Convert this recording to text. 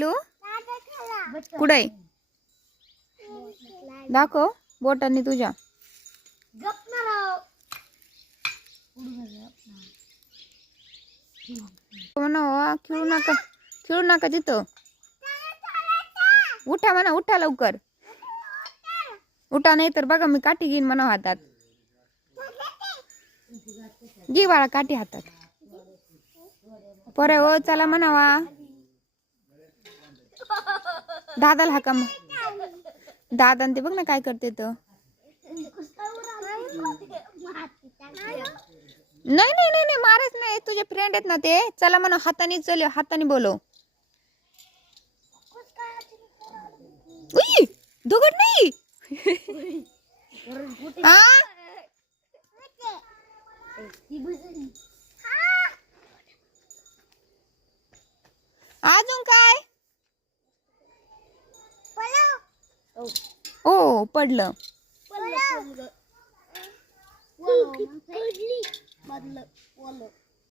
पिलू कुठे दाखव बोटांनी तुझ्या म्हणा खेळू नका तिथं उठा म्हणा उठा लवकर उठा नाही तर बघा मी काठी घेईन म्हणा हातात घे बाळा काठी हातात पोरे हो चला म्हणावा दादाला हाका दादा ते बघ ना काय करते तर नाही नाही नाही नाही मारच नाही तुझे फ्रेंड आहेत ना ते चला म्हणा हाताने चल हाताने बोलव दगड नाही अजून काय ओ पडलं